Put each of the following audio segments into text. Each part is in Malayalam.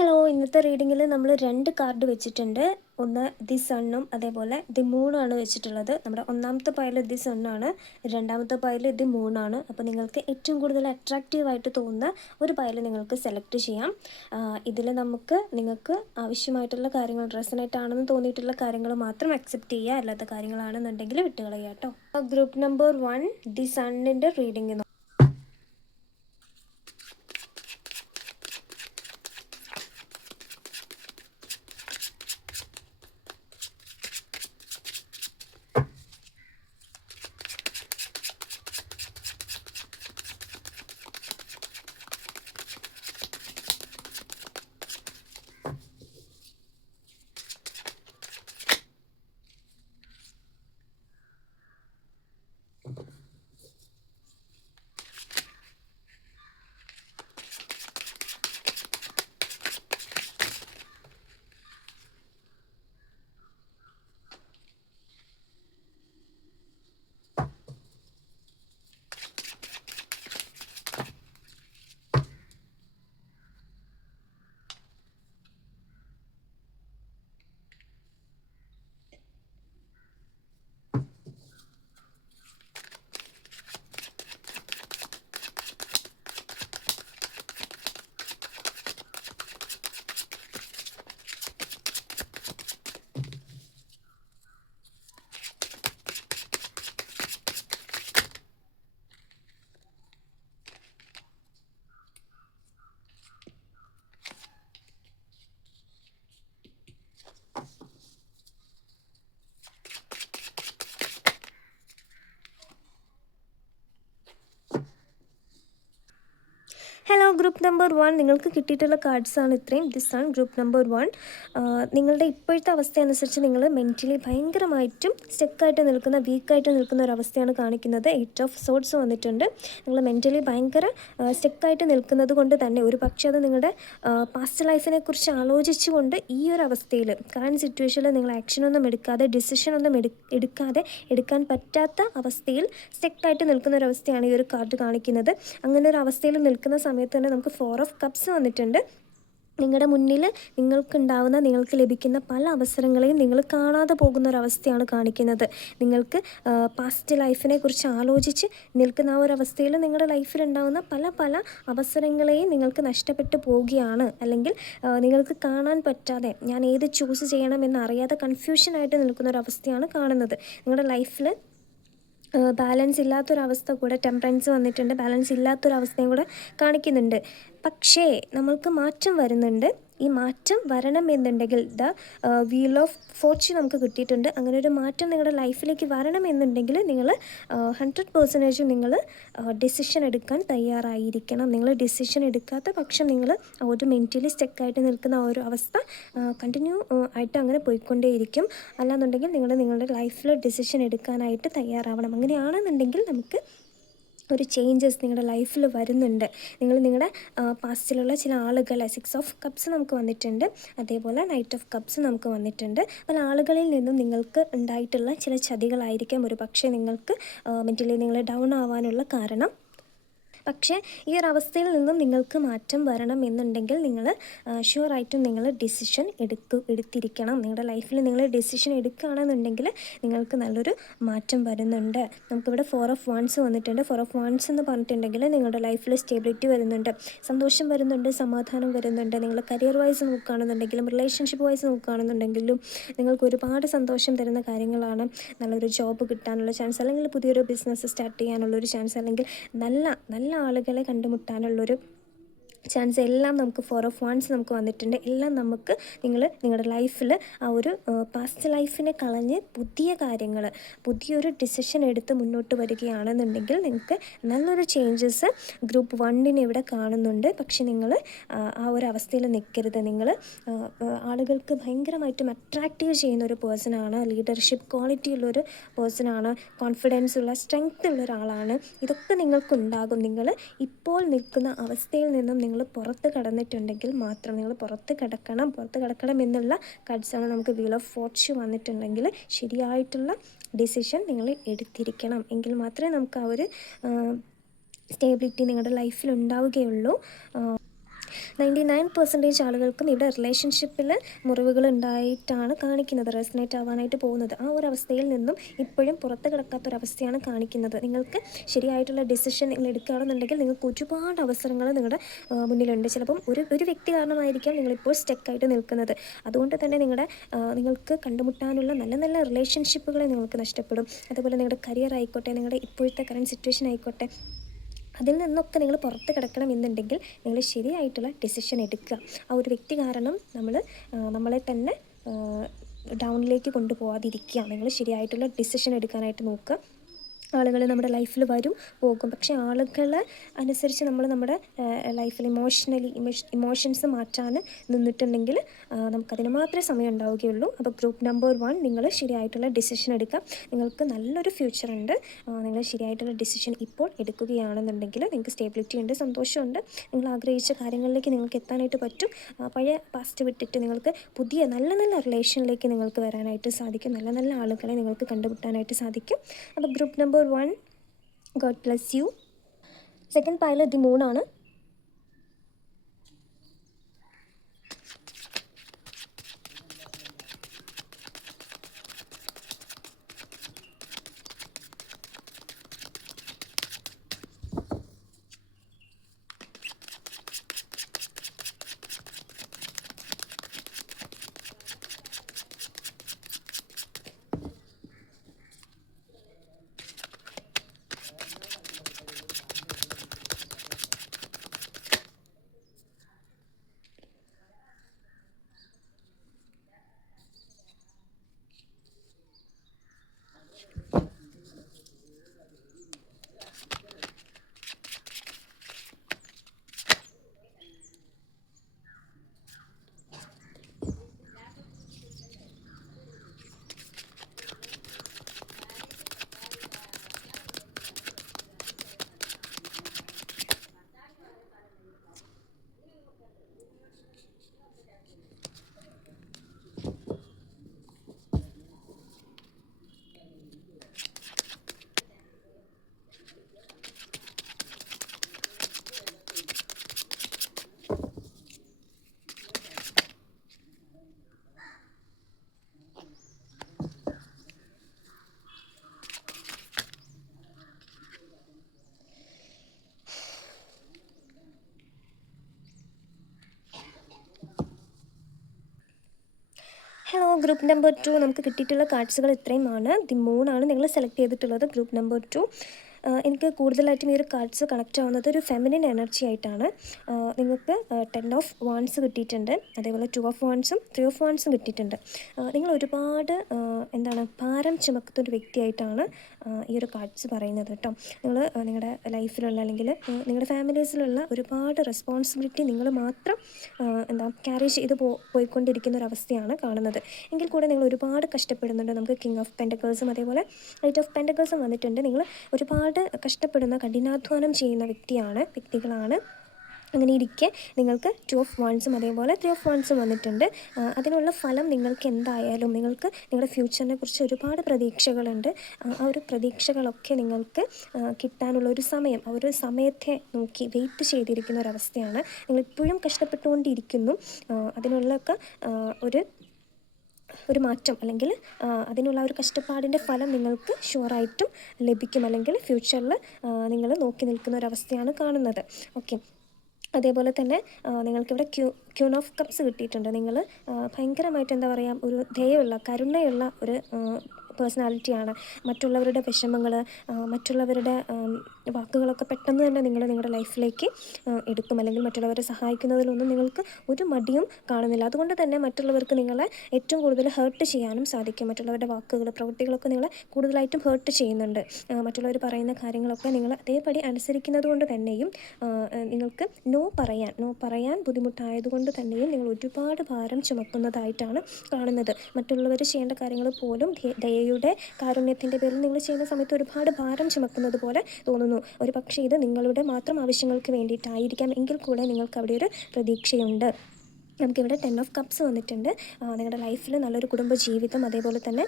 ഹലോ, ഇന്നത്തെ റീഡിങ്ങിൽ നമ്മൾ 2 കാർഡ് വെച്ചിട്ടുണ്ട്. ഒന്ന് ദി സണ്ണും അതേപോലെ ദി മൂണാണ് വെച്ചിട്ടുള്ളത്. നമ്മുടെ ഒന്നാമത്തെ പൈൽ ദി സണ്ണാണ്, രണ്ടാമത്തെ പൈൽ ദി മൂണാണ്. അപ്പോൾ നിങ്ങൾക്ക് ഏറ്റവും കൂടുതൽ അട്രാക്റ്റീവായിട്ട് തോന്നുന്ന ഒരു പൈൽ നിങ്ങൾക്ക് സെലക്ട് ചെയ്യാം. ഇതിൽ നിങ്ങൾക്ക് ആവശ്യമായിട്ടുള്ള കാര്യങ്ങൾ, റെസണേറ്റ് ആണെന്ന് തോന്നിയിട്ടുള്ള കാര്യങ്ങൾ മാത്രം അക്സെപ്റ്റ് ചെയ്യുക, അല്ലാത്ത കാര്യങ്ങളാണെന്നുണ്ടെങ്കിൽ വിട്ടുകളയുക കേട്ടോ. ഗ്രൂപ്പ് നമ്പർ 1 ദി സണ്ണിൻ്റെ റീഡിങ്. ഹലോ, ഗ്രൂപ്പ് നമ്പർ 1 നിങ്ങൾക്ക് കിട്ടിയിട്ടുള്ള കാർഡ്സാണ് ഇത്രയും. ദിസ് ആണ് ഗ്രൂപ്പ് നമ്പർ 1. നിങ്ങളുടെ ഇപ്പോഴത്തെ അവസ്ഥ അനുസരിച്ച് നിങ്ങൾ മെൻ്റലി ഭയങ്കരമായിട്ടും സ്റ്റക്കായിട്ട് നിൽക്കുന്ന, വീക്കായിട്ട് നിൽക്കുന്ന ഒരവസ്ഥയാണ് കാണിക്കുന്നത്. 8 ഓഫ് സോഡ്സ് വന്നിട്ടുണ്ട്. നിങ്ങൾ മെൻ്റലി ഭയങ്കര സ്റ്റക്കായിട്ട് നിൽക്കുന്നത് കൊണ്ട് തന്നെ ഒരു പക്ഷേ അത് നിങ്ങളുടെ പാസ്റ്റ് ലൈഫിനെ കുറിച്ച് ആലോചിച്ചുകൊണ്ട് ഈ ഒരു അവസ്ഥയിൽ, കറണ്ട് സിറ്റുവേഷനിൽ നിങ്ങൾ ആക്ഷനൊന്നും എടുക്കാതെ, ഡിസിഷനൊന്നും എടുക്കാൻ പറ്റാത്ത അവസ്ഥയിൽ സ്റ്റക്കായിട്ട് നിൽക്കുന്ന ഒരവസ്ഥയാണ് ഈ ഒരു കാർഡ് കാണിക്കുന്നത്. അങ്ങനെ ഒരു അവസ്ഥയിൽ നിൽക്കുന്ന സമയത്ത് തന്നെ നമുക്ക് 4 ഓഫ് കപ്സ് വന്നിട്ടുണ്ട്. നിങ്ങളുടെ മുന്നിൽ നിങ്ങൾക്ക് ലഭിക്കുന്ന പല അവസരങ്ങളെയും നിങ്ങൾ കാണാതെ പോകുന്ന ഒരവസ്ഥയാണ് കാണിക്കുന്നത്. നിങ്ങൾക്ക് പാസ്റ്റ് ലൈഫിനെ കുറിച്ച് ആലോചിച്ച് നിൽക്കുന്ന ആ ഒരു അവസ്ഥയിൽ നിങ്ങളുടെ ലൈഫിലുണ്ടാകുന്ന പല അവസരങ്ങളെയും നിങ്ങൾക്ക് നഷ്ടപ്പെട്ടു പോവുകയാണ്. അല്ലെങ്കിൽ നിങ്ങൾക്ക് കാണാൻ പറ്റാതെ, ഞാൻ ഏത് ചൂസ് ചെയ്യണമെന്ന് അറിയാതെ കൺഫ്യൂഷനായിട്ട് നിൽക്കുന്ന ഒരവസ്ഥയാണ് കാണുന്നത്. നിങ്ങളുടെ ലൈഫിൽ ബാലൻസ് ഇല്ലാത്തൊരവസ്ഥ കൂടെ, ടെമ്പറൻസ് വന്നിട്ടുണ്ട്, ബാലൻസ് ഇല്ലാത്തൊരവസ്ഥയും കൂടെ കാണിക്കുന്നുണ്ട്. പക്ഷേ നമ്മൾക്ക് മാറ്റം വരുന്നുണ്ട്. ഈ മാറ്റം വരണം എന്നുണ്ടെങ്കിൽ വീൽ ഓഫ് ഫോർച്യൂൺ നമുക്ക് കിട്ടിയിട്ടുണ്ട്. അങ്ങനെ ഒരു മാറ്റം നിങ്ങളുടെ ലൈഫിലേക്ക് വരണം എന്നുണ്ടെങ്കിൽ നിങ്ങൾ 100% നിങ്ങൾ ഡിസിഷൻ എടുക്കാൻ തയ്യാറായിരിക്കണം. നിങ്ങൾ ഡിസിഷൻ എടുക്കാത്ത പക്ഷം നിങ്ങൾ ഒരു മെൻ്റലി സ്റ്റക്കായിട്ട് നിൽക്കുന്ന ആ ഒരു അവസ്ഥ കണ്ടിന്യൂ ആയിട്ട് അങ്ങനെ പോയിക്കൊണ്ടേയിരിക്കും. അല്ലാന്നുണ്ടെങ്കിൽ നിങ്ങളുടെ ലൈഫിൽ ഡിസിഷൻ എടുക്കാനായിട്ട് തയ്യാറാവണം. അങ്ങനെയാണെന്നുണ്ടെങ്കിൽ നമുക്ക് ഒരു ചേഞ്ചസ് നിങ്ങളുടെ ലൈഫിൽ വരുന്നുണ്ട്. നിങ്ങളുടെ പാസ്റ്റിലുള്ള ചില ആളുകളെ, 6 ഓഫ് കപ്സ് നമുക്ക് വന്നിട്ടുണ്ട്, അതേപോലെ നൈറ്റ് ഓഫ് കപ്സ് നമുക്ക് വന്നിട്ടുണ്ട്. പല ആളുകളിൽ നിന്നും നിങ്ങൾക്ക് ഉണ്ടായിട്ടുള്ള ചില ചതികളായിരിക്കാം ഒരു പക്ഷേ നിങ്ങൾക്ക് മെൻ്റലി നിങ്ങൾ ഡൗൺ ആവാനുള്ള കാരണം. പക്ഷേ ഈ ഒരു അവസ്ഥയിൽ നിന്നും നിങ്ങൾക്ക് മാറ്റം വരണം എന്നുണ്ടെങ്കിൽ നിങ്ങൾ ഷുവറായിട്ടും നിങ്ങൾ ഡിസിഷൻ എടുത്തിരിക്കണം. നിങ്ങളുടെ ലൈഫിൽ നിങ്ങൾ ഡിസിഷൻ എടുക്കുകയാണെന്നുണ്ടെങ്കിൽ നിങ്ങൾക്ക് നല്ലൊരു മാറ്റം വരുന്നുണ്ട്. നമുക്കിവിടെ 4 ഓഫ് വാൻസ് വന്നിട്ടുണ്ട്. 4 ഓഫ് വാൻസ് എന്ന് പറഞ്ഞിട്ടുണ്ടെങ്കിൽ നിങ്ങളുടെ ലൈഫിൽ സ്റ്റെബിലിറ്റി വരുന്നുണ്ട്, സന്തോഷം വരുന്നുണ്ട്, സമാധാനം വരുന്നുണ്ട്. നിങ്ങൾ കരിയർ വൈസ് നോക്കുകയാണെന്നുണ്ടെങ്കിലും റിലേഷൻഷിപ്പ് വൈസ് നോക്കുകയാണെന്നുണ്ടെങ്കിലും നിങ്ങൾക്ക് ഒരുപാട് സന്തോഷം തരുന്ന കാര്യങ്ങളാണ്. നല്ലൊരു ജോബ് കിട്ടാനുള്ള ചാൻസ്, അല്ലെങ്കിൽ പുതിയൊരു ബിസിനസ് സ്റ്റാർട്ട് ചെയ്യാനുള്ളൊരു ചാൻസ്, അല്ലെങ്കിൽ നല്ല ആളുകളെ കണ്ടുമുട്ടാനുള്ളൊരു ചാൻസ് എല്ലാം നമുക്ക് 4 ഓഫ് വാൻസ് നമുക്ക് വന്നിട്ടുണ്ട്. എല്ലാം നമുക്ക് നിങ്ങളുടെ ലൈഫിൽ ആ ഒരു പാസ്റ്റ് ലൈഫിനെ കളഞ്ഞ് പുതിയൊരു ഡിസിഷൻ എടുത്ത് മുന്നോട്ട് വരികയാണെന്നുണ്ടെങ്കിൽ നിങ്ങൾക്ക് നല്ലൊരു ചേഞ്ചസ് ഗ്രൂപ്പ് 1 ഇവിടെ കാണുന്നുണ്ട്. പക്ഷെ നിങ്ങൾ ആ ഒരു അവസ്ഥയിൽ നിൽക്കരുത്. നിങ്ങൾ ആളുകൾക്ക് ഭയങ്കരമായിട്ടും അട്രാക്റ്റീവ് ചെയ്യുന്ന ഒരു പേഴ്സണാണ്, ലീഡർഷിപ്പ് ക്വാളിറ്റി ഉള്ളൊരു പേഴ്സണാണ്, കോൺഫിഡൻസ് ഉള്ള, സ്ട്രെങ്ത് ഉള്ള ഒരാളാണ്. ഇതൊക്കെ നിങ്ങൾക്കുണ്ടാകും. നിങ്ങൾ ഇപ്പോൾ നിൽക്കുന്ന അവസ്ഥയിൽ നിന്നും നിങ്ങൾ പുറത്ത് കടന്നിട്ടുണ്ടെങ്കിൽ മാത്രം, നിങ്ങൾ പുറത്ത് കടക്കണം എന്നുള്ള കാർഡ്സാണ് നമുക്ക് വീൽ ഓഫ് ഫോർച്യൂൺ വന്നിട്ടുണ്ടെങ്കിൽ ശരിയായിട്ടുള്ള ഡിസിഷൻ നിങ്ങൾ എടുത്തിരിക്കണം. എങ്കിൽ മാത്രമേ നമുക്ക് ആ ഒരു സ്റ്റേബിലിറ്റി നിങ്ങളുടെ ലൈഫിൽ ഉണ്ടാവുകയുള്ളൂ. 99% ആളുകൾക്കും ഇവിടെ റിലേഷൻഷിപ്പിൽ മുറിവുകൾ ഉണ്ടായിട്ടാണ് കാണിക്കുന്നത്, റെസനേറ്റ് ആവാനായിട്ട് പോകുന്നത്. ആ ഒരു അവസ്ഥയിൽ നിന്നും ഇപ്പോഴും പുറത്ത് കിടക്കാത്തൊരവസ്ഥയാണ് കാണിക്കുന്നത്. നിങ്ങൾക്ക് ശരിയായിട്ടുള്ള ഡിസിഷൻ നിങ്ങൾ എടുക്കുകയാണെന്നുണ്ടെങ്കിൽ നിങ്ങൾക്ക് ഒരുപാട് അവസരങ്ങൾ നിങ്ങളുടെ മുന്നിലുണ്ട്. ചിലപ്പം ഒരു വ്യക്തി കാരണമായിരിക്കാം നിങ്ങളിപ്പോൾ സ്റ്റക്കായിട്ട് നിൽക്കുന്നത്. അതുകൊണ്ട് തന്നെ നിങ്ങൾക്ക് കണ്ടുമുട്ടാനുള്ള നല്ല നല്ല റിലേഷൻഷിപ്പുകളെ നിങ്ങൾക്ക് നഷ്ടപ്പെടും. അതുപോലെ നിങ്ങളുടെ കരിയർ ആയിക്കോട്ടെ, നിങ്ങളുടെ ഇപ്പോഴത്തെ കറണ്ട് സിറ്റുവേഷൻ ആയിക്കോട്ടെ, അതിൽ നിന്നൊക്കെ നിങ്ങൾ പുറത്ത് കിടക്കണം എന്നുണ്ടെങ്കിൽ നിങ്ങൾ ശരിയായിട്ടുള്ള ഡിസിഷൻ എടുക്കുക. ആ ഒരു വ്യക്തി കാരണം നമ്മളെ തന്നെ ഡൗണിലേക്ക് കൊണ്ടുപോകാതിരിക്കുക. നിങ്ങൾ ശരിയായിട്ടുള്ള ഡിസിഷൻ എടുക്കാനായിട്ട് നോക്കുക. ആളുകൾ നമ്മുടെ ലൈഫിൽ വരും പോകും, പക്ഷേ ആളുകളെ അനുസരിച്ച് നമ്മൾ നമ്മുടെ ലൈഫിൽ ഇമോഷൻസ് മാറ്റാൻ നിന്നിട്ടുണ്ടെങ്കിൽ നമുക്കതിന് മാത്രമേ സമയം ഉണ്ടാവുകയുള്ളൂ. അപ്പോൾ ഗ്രൂപ്പ് നമ്പർ 1 നിങ്ങൾ ശരിയായിട്ടുള്ള ഡിസിഷൻ എടുക്കുക. നിങ്ങൾക്ക് നല്ലൊരു ഫ്യൂച്ചറുണ്ട്. നിങ്ങൾ ശരിയായിട്ടുള്ള ഡിസിഷൻ ഇപ്പോൾ എടുക്കുകയാണെന്നുണ്ടെങ്കിൽ നിങ്ങൾക്ക് സ്റ്റേബിലിറ്റി ഉണ്ട്, സന്തോഷമുണ്ട്. നിങ്ങൾ ആഗ്രഹിച്ച കാര്യങ്ങളിലേക്ക് നിങ്ങൾക്ക് എത്താനായിട്ട് പറ്റും. പഴയ പാസ്റ്റ് വിട്ടിട്ട് നിങ്ങൾക്ക് പുതിയ നല്ല നല്ല റിലേഷനിലേക്ക് നിങ്ങൾക്ക് വരാനായിട്ട് സാധിക്കും. നല്ല നല്ല ആളുകളെ നിങ്ങൾക്ക് കണ്ടുമുട്ടാനായിട്ട് സാധിക്കും. അപ്പോൾ group number 1, God bless you. Second pile the moon ആണ്. ഹലോ, ഗ്രൂപ്പ് നമ്പർ 2 നമുക്ക് കിട്ടിയിട്ടുള്ള കാർഡ്സുകൾ ഇത്രയുമാണ്. ദി മൂണാണ് നിങ്ങൾ സെലക്ട് ചെയ്തിട്ടുള്ളത്. ഗ്രൂപ്പ് നമ്പർ 2 എനിക്ക് കൂടുതലായിട്ടും ഈ ഒരു കാർഡ്സ് കണക്റ്റ് ആവുന്നത് ഒരു ഫെമിനിൻ എനർജി ആയിട്ടാണ്. നിങ്ങൾക്ക് 10 ഓഫ് വാൻസ് കിട്ടിയിട്ടുണ്ട്, അതേപോലെ 2 ഓഫ് വാൻസും 3 ഓഫ് വാൻസും കിട്ടിയിട്ടുണ്ട്. നിങ്ങൾ ഒരുപാട് ഭാരം ചുമക്കുന്ന ഒരു വ്യക്തിയായിട്ടാണ് ഈ ഒരു കാർഡ്സ് പറയുന്നത് കേട്ടോ. നിങ്ങൾ നിങ്ങളുടെ ലൈഫിലുള്ള അല്ലെങ്കിൽ നിങ്ങളുടെ ഫാമിലീസിലുള്ള ഒരുപാട് റെസ്പോൺസിബിലിറ്റി നിങ്ങൾ മാത്രം ക്യാരി ചെയ്ത് പോയിക്കൊണ്ടിരിക്കുന്ന ഒരു അവസ്ഥയാണ് കാണുന്നത്. എങ്കിൽ കൂടെ നിങ്ങൾ ഒരുപാട് കഷ്ടപ്പെടുന്നുണ്ട്. നമുക്ക് കിങ് ഓഫ് പെൻറ്റക്കിൾസും അതേപോലെ 8 ഓഫ് പെൻറ്റക്കിൾസും വന്നിട്ടുണ്ട്. നിങ്ങൾ ഒരുപാട് കഷ്ടപ്പെടുന്ന, കഠിനാധ്വാനം ചെയ്യുന്ന വ്യക്തികളാണ്. അങ്ങനെ ഇരിക്കെ നിങ്ങൾക്ക് 2 ഓഫ് വാൻസും അതേപോലെ 3 ഓഫ് വാൻസും വന്നിട്ടുണ്ട്. അതിനുള്ള ഫലം നിങ്ങൾക്ക് എന്തായാലും, നിങ്ങൾക്ക് നിങ്ങളുടെ ഫ്യൂച്ചറിനെ കുറിച്ച് ഒരുപാട് പ്രതീക്ഷകളുണ്ട്. ആ ഒരു പ്രതീക്ഷകളൊക്കെ നിങ്ങൾക്ക് കിട്ടാനുള്ള ഒരു സമയം, ആ ഒരു സമയത്തെ നോക്കി വെയിറ്റ് ചെയ്തിരിക്കുന്ന ഒരവസ്ഥയാണ്. നിങ്ങളിപ്പോഴും കഷ്ടപ്പെട്ടുകൊണ്ടിരിക്കുന്നു. അതിനുള്ളൊക്കെ ഒരു മാറ്റം അല്ലെങ്കിൽ അതിനുള്ള ഒരു കഷ്ടപ്പാടിൻ്റെ ഫലം നിങ്ങൾക്ക് ഷുവറായിട്ടും ലഭിക്കും, അല്ലെങ്കിൽ ഫ്യൂച്ചറിൽ നിങ്ങൾ നോക്കി നിൽക്കുന്ന ഒരവസ്ഥയാണ് കാണുന്നത്. ഓക്കെ, അതേപോലെ തന്നെ നിങ്ങൾക്കിവിടെ ക്യൂൺ ഓഫ് കപ്സ് കിട്ടിയിട്ടുണ്ട്. നിങ്ങൾ ഭയങ്കരമായിട്ട് ഒരു ദയയുള്ള, കരുണയുള്ള ഒരു പേഴ്സണാലിറ്റിയാണ്. മറ്റുള്ളവരുടെ വിഷമങ്ങൾ, മറ്റുള്ളവരുടെ വാക്കുകളൊക്കെ പെട്ടെന്ന് തന്നെ നിങ്ങളുടെ ലൈഫിലേക്ക് എടുക്കും, അല്ലെങ്കിൽ മറ്റുള്ളവരെ സഹായിക്കുന്നതിലൊന്നും നിങ്ങൾക്ക് ഒരു മടിയും കാണുന്നില്ല. അതുകൊണ്ട് തന്നെ മറ്റുള്ളവർക്ക് നിങ്ങളെ ഏറ്റവും കൂടുതൽ ഹേർട്ട് ചെയ്യാനും സാധിക്കും. മറ്റുള്ളവരുടെ വാക്കുകൾ, പ്രവൃത്തികളൊക്കെ നിങ്ങളെ കൂടുതലായിട്ടും ഹേർട്ട് ചെയ്യുന്നുണ്ട്. മറ്റുള്ളവർ പറയുന്ന കാര്യങ്ങളൊക്കെ നിങ്ങൾ അതേപടി അനുസരിക്കുന്നത് കൊണ്ട് തന്നെയും നിങ്ങൾക്ക് നോ പറയാൻ ബുദ്ധിമുട്ടായതുകൊണ്ട് തന്നെയും നിങ്ങൾ ഒരുപാട് ഭാരം ചുമക്കുന്നതായിട്ടാണ് കാണുന്നത്. മറ്റുള്ളവർ ചെയ്യേണ്ട കാര്യങ്ങൾ പോലും ദയയുടെ, കാരുണ്യത്തിൻ്റെ പേരിൽ നിങ്ങൾ ചെയ്യുന്ന സമയത്ത് ഒരുപാട് ഭാരം ചുമക്കുന്നത് പോലെ തോന്നുന്നു. ഒരു പക്ഷേ ഇത് നിങ്ങളുടെ മാത്രം ആവശ്യങ്ങൾക്ക് വേണ്ടിയിട്ടായിരിക്കാം, എങ്കിൽ കൂടെ നിങ്ങൾക്ക് അവിടെ ഒരു പ്രതീക്ഷയുണ്ട്. നമുക്കിവിടെ 10 ഓഫ് കപ്സ് വന്നിട്ടുണ്ട്. നിങ്ങളുടെ ലൈഫിൽ നല്ലൊരു കുടുംബ ജീവിതം, അതേപോലെ തന്നെ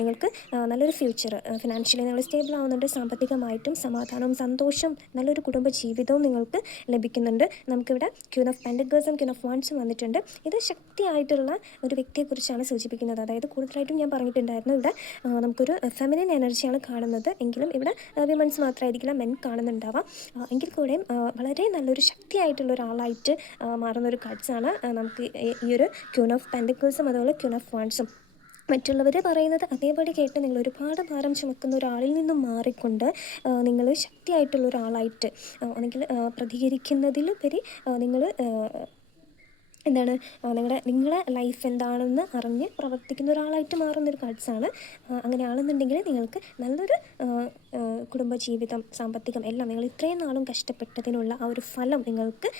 നിങ്ങൾക്ക് നല്ലൊരു ഫ്യൂച്ചർ, ഫിനാൻഷ്യലി നിങ്ങൾ സ്റ്റേബിൾ ആവുന്നുണ്ട്, സാമ്പത്തികമായിട്ടും സമാധാനവും സന്തോഷവും നല്ലൊരു കുടുംബ ജീവിതവും നിങ്ങൾക്ക് ലഭിക്കുന്നുണ്ട്. നമുക്കിവിടെ ക്യൂൻ ഓഫ് പെൻറ്റക്കിൾസും ക്യൂൻ ഓഫ് വാൻഡ്സും വന്നിട്ടുണ്ട്. ഇത് ശക്തിയായിട്ടുള്ള ഒരു വ്യക്തിയെക്കുറിച്ചാണ് സൂചിപ്പിക്കുന്നത്. അതായത് കൂടുതലായിട്ടും ഞാൻ പറഞ്ഞിട്ടുണ്ടായിരുന്നു, ഇവിടെ നമുക്കൊരു ഫെമിനിൻ എനർജിയാണ് കാണുന്നത്. എങ്കിലും ഇവിടെ വിമൻസ് മാത്രമായിരിക്കില്ല, മെൻ കാണുന്നുണ്ടാവാം. എങ്കിൽ കൂടെയും വളരെ നല്ലൊരു ശക്തിയായിട്ടുള്ള ഒരാളായിട്ട് മാറുന്നൊരു കാർഡ്സാണ് നമുക്ക് ഈ ഒരു ക്യൂൻ ഓഫ് പെൻറ്റക്കിൾസും അതുപോലെ ക്യൂൻ ഓഫ് വാൻഡ്സും. മറ്റുള്ളവർ പറയുന്നത് അതേപടി കേട്ട് നിങ്ങൾ ഒരുപാട് ഭാരം ചുമക്കുന്ന ഒരാളിൽ നിന്നും മാറിക്കൊണ്ട് നിങ്ങൾ ശക്തിയായിട്ടുള്ള ഒരാളായിട്ട് അല്ലെങ്കിൽ പ്രതികരിക്കുന്നതിലുപരി നിങ്ങൾ എന്താണ് നിങ്ങളുടെ ലൈഫ് എന്താണെന്ന് അറിഞ്ഞ് പ്രവർത്തിക്കുന്ന ഒരാളായിട്ട് മാറുന്നൊരു കാർഡ്സാണ്. അങ്ങനെയാണെന്നുണ്ടെങ്കിൽ നിങ്ങൾക്ക് നല്ലൊരു കുടുംബജീവിതം, സാമ്പത്തികം എല്ലാം നിങ്ങൾ ഇത്രയും നാളും കഷ്ടപ്പെട്ടതിനുള്ള ആ ഒരു ഫലം നിങ്ങൾക്ക്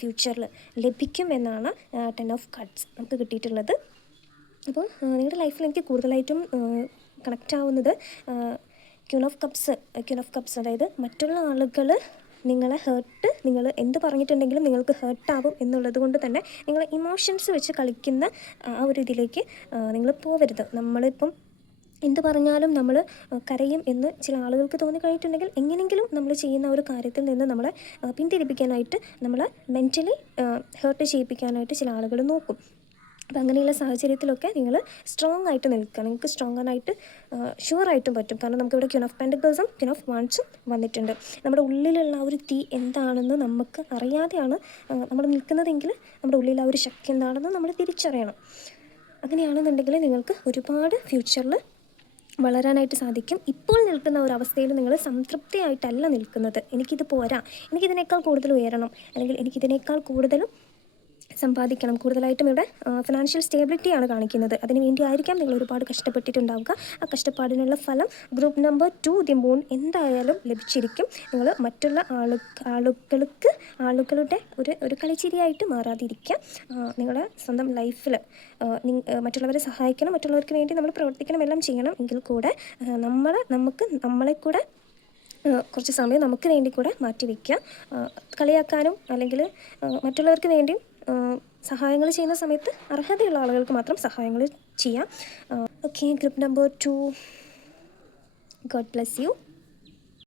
ഫ്യൂച്ചറിൽ ലഭിക്കും എന്നാണ് 10 ഓഫ് കപ്സ് നമുക്ക് കിട്ടിയിട്ടുള്ളത്. അപ്പോൾ നിങ്ങളുടെ ലൈഫിൽ എനിക്ക് കൂടുതലായിട്ടും കണക്റ്റ് ആവുന്നത് ക്യൂൻ ഓഫ് കപ്സ് അതായത് മറ്റുള്ള ആളുകൾ നിങ്ങളെ നിങ്ങൾ എന്ത് പറഞ്ഞിട്ടുണ്ടെങ്കിലും നിങ്ങൾക്ക് ഹേർട്ടാവും എന്നുള്ളത് കൊണ്ട് തന്നെ നിങ്ങൾ ഇമോഷൻസ് വെച്ച് കളിക്കുന്ന ആ ഒരു ഇതിലേക്ക് നിങ്ങൾ പോവരുത്. നമ്മളിപ്പം എന്ത് പറഞ്ഞാലും നമ്മൾ കരയും എന്ന് ചില ആളുകൾക്ക് തോന്നിക്കഴിഞ്ഞിട്ടുണ്ടെങ്കിൽ എങ്ങനെയെങ്കിലും നമ്മൾ ചെയ്യുന്ന ഒരു കാര്യത്തിൽ നിന്ന് നമ്മളെ പിന്തിരിപ്പിക്കാനായിട്ട്, നമ്മളെ മെൻ്റലി ഹേർട്ട് ചെയ്യിപ്പിക്കാനായിട്ട് ചില ആളുകൾ നോക്കും. അപ്പോൾ അങ്ങനെയുള്ള സാഹചര്യത്തിലൊക്കെ നിങ്ങൾ സ്ട്രോങ് ആയിട്ട് നിൽക്കുക. നിങ്ങൾക്ക് സ്ട്രോങ് ആയിട്ട് ഷുവറായിട്ടും പറ്റും. കാരണം നമുക്കിവിടെ ക്യൂൻ ഓഫ് പെൻറ്റക്കിൾസും ക്യൂൻ ഓഫ് വാൻഡ്സും വന്നിട്ടുണ്ട്. നമ്മുടെ ഉള്ളിലുള്ള ആ ഒരു തീ എന്താണെന്ന് നമുക്ക് അറിയാതെയാണ് നമ്മൾ നിൽക്കുന്നതെങ്കിൽ നമ്മുടെ ഉള്ളിൽ ആ ഒരു ശക്തി എന്താണെന്ന് നമ്മൾ തിരിച്ചറിയണം. അങ്ങനെയാണെന്നുണ്ടെങ്കിൽ നിങ്ങൾക്ക് ഒരുപാട് ഫ്യൂച്ചറിൽ വളരാനായിട്ട് സാധിക്കും. ഇപ്പോൾ നിൽക്കുന്ന ഒരു അവസ്ഥയിൽ നിങ്ങൾ സംതൃപ്തിയായിട്ടല്ല നിൽക്കുന്നത്. എനിക്കിത് പോരാ, എനിക്കിതിനേക്കാൾ കൂടുതൽ ഉയരണം, അല്ലെങ്കിൽ എനിക്കിതിനേക്കാൾ കൂടുതലും സമ്പാദിക്കണം. കൂടുതലായിട്ടും ഇവിടെ ഫിനാൻഷ്യൽ സ്റ്റേബിലിറ്റിയാണ് കാണിക്കുന്നത്. അതിന് വേണ്ടി ആയിരിക്കാം നിങ്ങൾ ഒരുപാട് കഷ്ടപ്പെട്ടിട്ടുണ്ടാവുക. ആ കഷ്ടപ്പാടിനുള്ള ഫലം ഗ്രൂപ്പ് നമ്പർ 2 ദി മൂൺ എന്തായാലും ലഭിച്ചിരിക്കും. നിങ്ങൾ മറ്റുള്ള ആളുകളുടെ ഒരു കളിച്ചിരിയായിട്ട് മാറാതിരിക്കുക. നിങ്ങളുടെ സ്വന്തം ലൈഫിൽ മറ്റുള്ളവരെ സഹായിക്കണം, മറ്റുള്ളവർക്ക് വേണ്ടി നമ്മൾ പ്രവർത്തിക്കണം, എല്ലാം ചെയ്യണം. എങ്കിൽ കൂടെ നമ്മളെ കൂടെ കുറച്ച് സമയം നമുക്ക് വേണ്ടി കൂടെ മാറ്റി വയ്ക്കുക. കളിയാക്കാനും അല്ലെങ്കിൽ മറ്റുള്ളവർക്ക് വേണ്ടിയും സഹായങ്ങൾ ചെയ്യുന്ന സമയത്ത് അർഹതയുള്ള ആളുകൾക്ക് മാത്രം സഹായങ്ങൾ ചെയ്യാം. Okay, group number 2, God bless you.